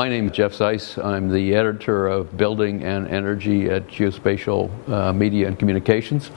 My name is Geoff Zeiss. I'm the editor of Building and Energy at Geospatial Media and Communications.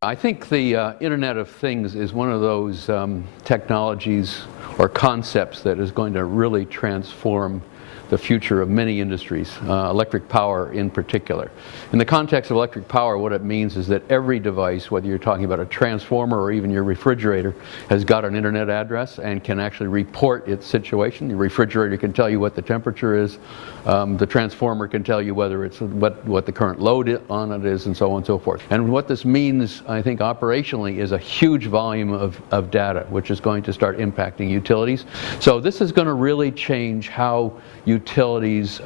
I think the Internet of Things is one of those technologies or concepts that is going to really transform the future of many industries, electric power in particular. In the context of electric power, what it means is that every device, whether you're talking about a transformer or even your refrigerator, has got an internet address and can actually report its situation. The refrigerator can tell you what the temperature is. The transformer can tell you whether it's what the current load on it is, and so on and so forth. And what this means, I think, operationally, is a huge volume of data, which is going to start impacting utilities. So this is going to really change how utilities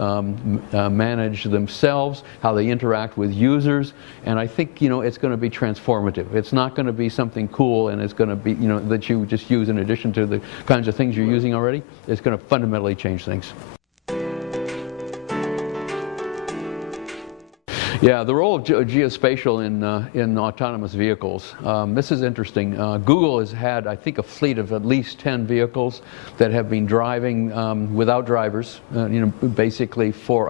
manage themselves, how they interact with users, and I think, it's going to be transformative. It's not going to be something cool and it's going to be, that you just use in addition to the kinds of things you're using already. It's going to fundamentally change things. Yeah, the role of geospatial in autonomous vehicles. This is interesting. Google has had, I think, a fleet of at least 10 vehicles that have been driving without drivers, basically for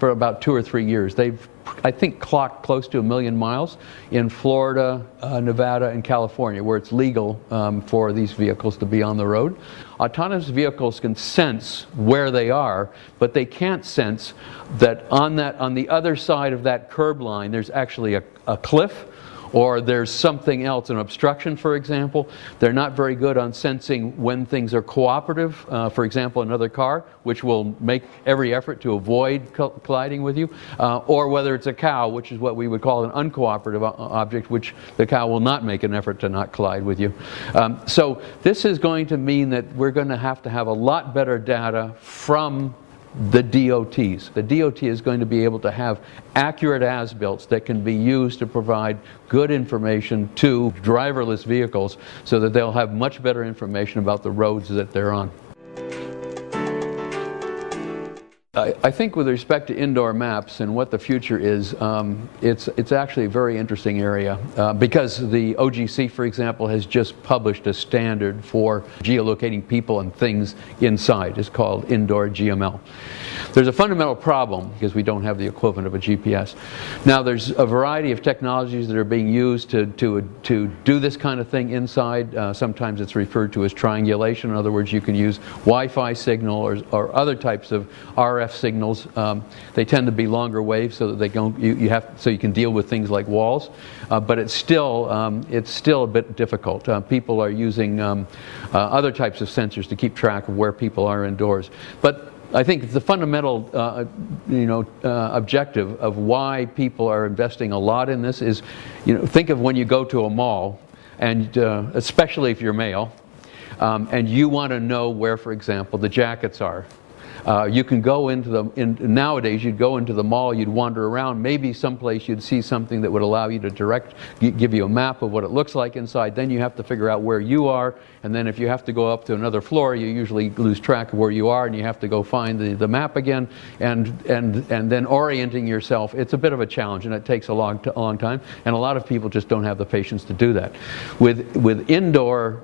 about 2 or 3 years. They've, I think, clocked close to 1 million miles in Florida, Nevada, and California, where it's legal for these vehicles to be on the road. Autonomous vehicles can sense where they are, but they can't sense that on the other side of that curb line there's actually a cliff, or there's something else, an obstruction, for example. They're not very good on sensing when things are cooperative, for example, another car, which will make every effort to avoid colliding with you, or whether it's a cow, which is what we would call an uncooperative object, which the cow will not make an effort to not collide with you. So this is going to mean that we're going to have a lot better data from the DOTs. The DOT is going to be able to have accurate as-built that can be used to provide good information to driverless vehicles so that they'll have much better information about the roads that they're on. I think with respect to indoor maps and what the future is, it's actually a very interesting area because the OGC, for example, has just published a standard for geolocating people and things inside. It's called Indoor GML. There's a fundamental problem because we don't have the equivalent of a GPS. Now, there's a variety of technologies that are being used to do this kind of thing inside. Sometimes it's referred to as triangulation. In other words, you can use Wi-Fi signal or other types of RF signals. They tend to be longer waves so that they don't, so you can deal with things like walls. But it's still a bit difficult. People are using other types of sensors to keep track of where people are indoors. But I think the fundamental objective of why people are investing a lot in this is, think of when you go to a mall, and especially if you're male, and you want to know where, for example, the jackets are. You can go nowadays you'd go into the mall, you'd wander around, maybe someplace you'd see something that would allow you to give you a map of what it looks like inside. Then you have to figure out where you are, and then if you have to go up to another floor, you usually lose track of where you are, and you have to go find the map again, and then orienting yourself. It's a bit of a challenge, and it takes a long time, and a lot of people just don't have the patience to do that. With indoor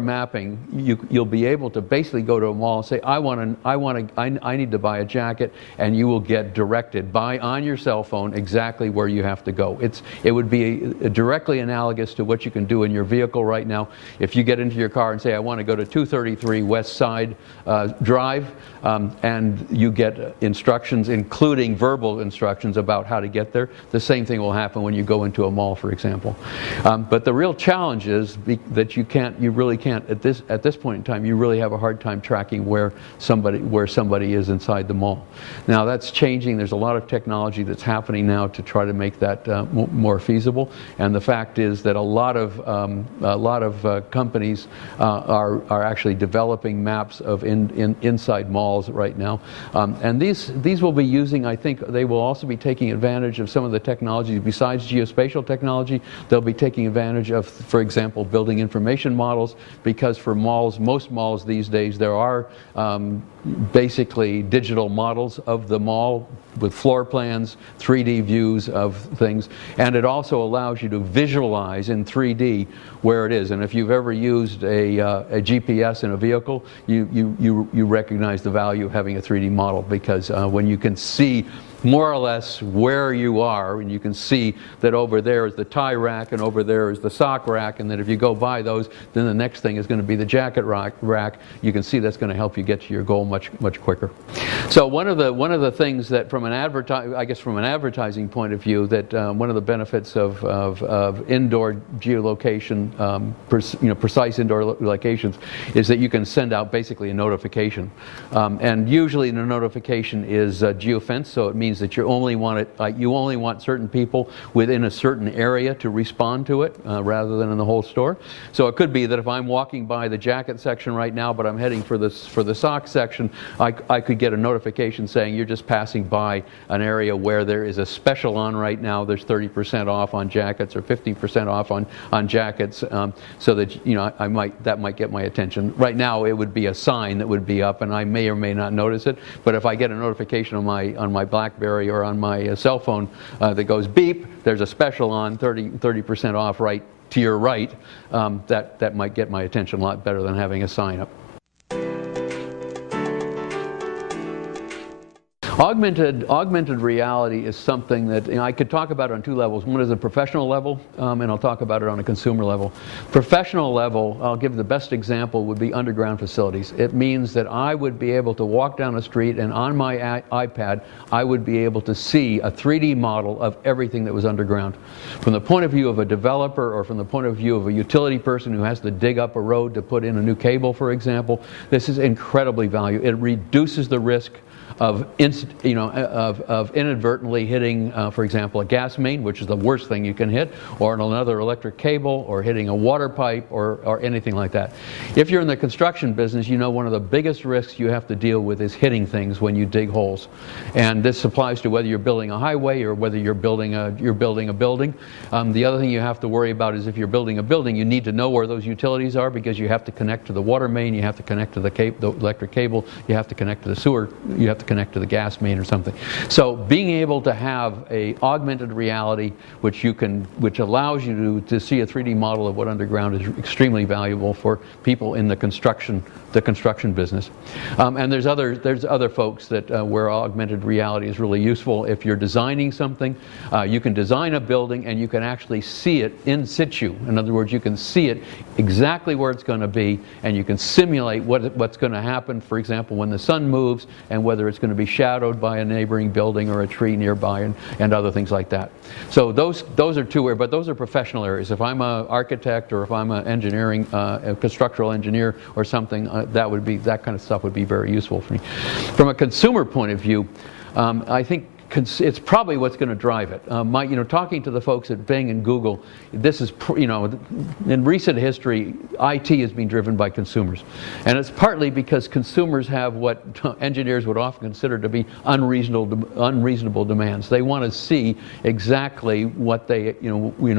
mapping, you'll be able to basically go to a mall and say, I need to buy a jacket, and you will get directed on your cell phone exactly where you have to go. It would be directly analogous to what you can do in your vehicle right now. If you get into your car and say, I want to go to 233 West Side Drive, and you get instructions, including verbal instructions about how to get there, the same thing will happen when you go into a mall, for example. But the real challenge is that you really can't, at this point in time, you really have a hard time tracking where somebody is inside the mall. Now that's changing. There's a lot of technology that's happening now to try to make that more feasible. And the fact is that a lot of companies are actually developing maps of inside malls right now. And these will be using, I think, they will also be taking advantage of some of the technologies besides geospatial technology. They'll be taking advantage of, for example, building information models, because for malls, most malls these days, there are basically digital models of the mall with floor plans, 3D views of things, and it also allows you to visualize in 3D where it is. And if you've ever used a GPS in a vehicle, you recognize the value of having a 3D model, because when you can see more or less where you are, and you can see that over there is the tie rack and over there is the sock rack, and that if you go by those, then the next thing is going to be the jacket rack. You can see that's going to help you get to your goal much quicker. So one of the things that from an advertising point of view, that one of the benefits of indoor geolocation, precise indoor locations, is that you can send out basically a notification, and usually the notification is geofence, so it means that you only want certain people within a certain area to respond to it, rather than in the whole store. So it could be that if I'm walking by the jacket section right now, but I'm heading for the sock section, I could get a notification saying you're just passing by an area where there is a special on right now. There's 30% off on jackets or 15% off on jackets, so that that might get my attention. Right now it would be a sign that would be up, and I may or may not notice it. But if I get a notification on my BlackBerry or on my cell phone that goes beep, there's a special on, 30% off right to your right, that might get my attention a lot better than having a sign up. Augmented reality is something that I could talk about on two levels. One is a professional level, and I'll talk about it on a consumer level. Professional level, I'll give the best example, would be underground facilities. It means that I would be able to walk down a street, and on my iPad, I would be able to see a 3D model of everything that was underground. From the point of view of a developer, or from the point of view of a utility person who has to dig up a road to put in a new cable, for example, this is incredibly valuable. It reduces the risk of inadvertently hitting, for example, a gas main, which is the worst thing you can hit, or another electric cable, or hitting a water pipe, or anything like that. If you're in the construction business, you know one of the biggest risks you have to deal with is hitting things when you dig holes. And this applies to whether you're building a highway or whether you're building a building. The other thing you have to worry about is if you're building a building, you need to know where those utilities are, because you have to connect to the water main, you have to connect to the electric cable, you have to connect to the sewer, you have to connect to the gas main or something. So being able to have a augmented reality which allows you to see a 3D model of what underground is extremely valuable for people in the construction business. And there's other folks that where augmented reality is really useful. If you're designing something, you can design a building and you can actually see it in situ. In other words, you can see it exactly where it's going to be, and you can simulate what's going to happen, for example, when the sun moves, and whether it's going to be shadowed by a neighboring building or a tree nearby, and other things like that. So those are two areas, but those are professional areas. If I'm an architect, or if I'm an engineering, a structural engineer or something, that kind of stuff would be very useful for me. From a consumer point of view, I think it's probably what's going to drive it. Talking to the folks at Bing and Google, this is, in recent history, IT has been driven by consumers. And it's partly because consumers have what engineers would often consider to be unreasonable demands. They want to see exactly what they,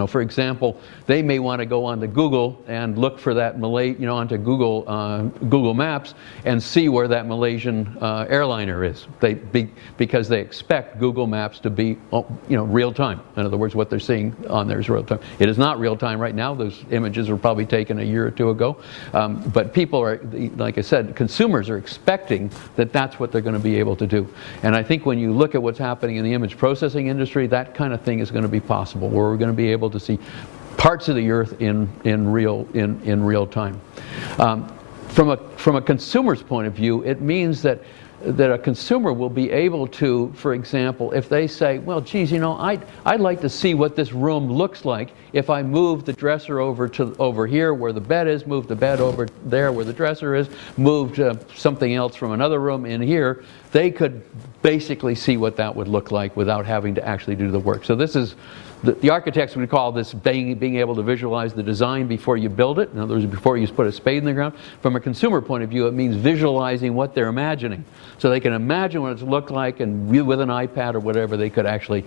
for example, they may want to go onto Google and look for that onto Google Maps and see where that Malaysian airliner is. Because they expect Google Maps to be, real time. In other words, what they're seeing on there is real time. It is not real time right now. Those images were probably taken a year or two ago. But people are, like I said, consumers are expecting that that's what they're going to be able to do. And I think when you look at what's happening in the image processing industry, that kind of thing is going to be possible, where we're going to be able to see parts of the earth in real time. From a consumer's point of view, it means that a consumer will be able to, for example, if they say, well, geez, I'd like to see what this room looks like if I move the dresser over here where the bed is, move the bed over there where the dresser is, moved something else from another room in here, they could basically see what that would look like without having to actually do the work. So this is, the architects would call this being able to visualize the design before you build it. In other words, before you put a spade in the ground. From a consumer point of view, it means visualizing what they're imagining. So they can imagine what it's looked like, and with an iPad or whatever, they could actually,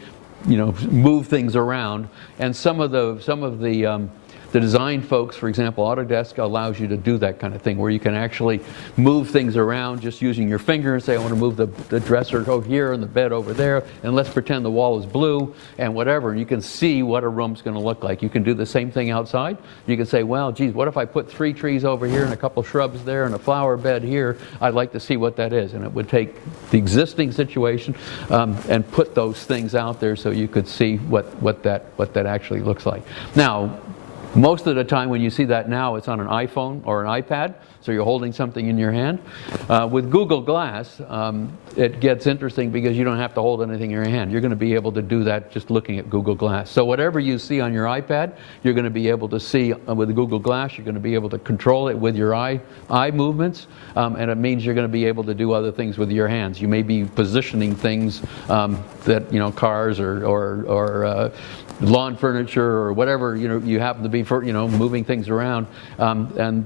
move things around. And some of the the design folks, for example, Autodesk allows you to do that kind of thing, where you can actually move things around just using your finger and say, I want to move the dresser over here and the bed over there, and let's pretend the wall is blue and whatever. And you can see what a room's going to look like. You can do the same thing outside. You can say, well, geez, what if I put 3 trees over here and a couple shrubs there and a flower bed here? I'd like to see what that is. And it would take the existing situation and put those things out there so you could see what that actually looks like. Now, most of the time when you see that now, it's on an iPhone or an iPad, so you're holding something in your hand. With Google Glass, it gets interesting because you don't have to hold anything in your hand. You're going to be able to do that just looking at Google Glass. So whatever you see on your iPad, you're going to be able to see with Google Glass. You're going to be able to control it with your eye movements, and it means you're going to be able to do other things with your hands. You may be positioning things that, you know, cars or lawn furniture or whatever, you know, you happen to be, moving things around, and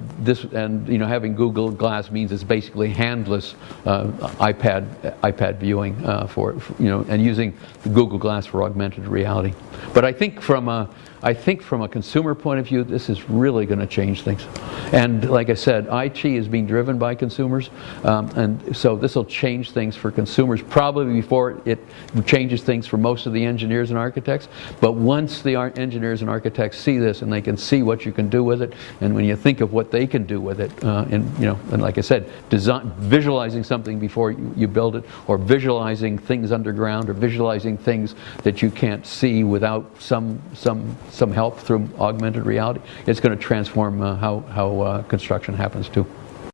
having Google Glass means it's basically handless iPad viewing and using the Google Glass for augmented reality. But I think from a consumer point of view, this is really going to change things. And like I said, IT is being driven by consumers, and so this will change things for consumers probably before it changes things for most of the engineers and architects. But once the engineers and architects see this and they can see what you can do with it, and when you think of what they can do with it, and like I said, visualizing something before you build it, or visualizing things underground, or visualizing things that you can't see without some help through augmented reality, it's going to transform how construction happens too.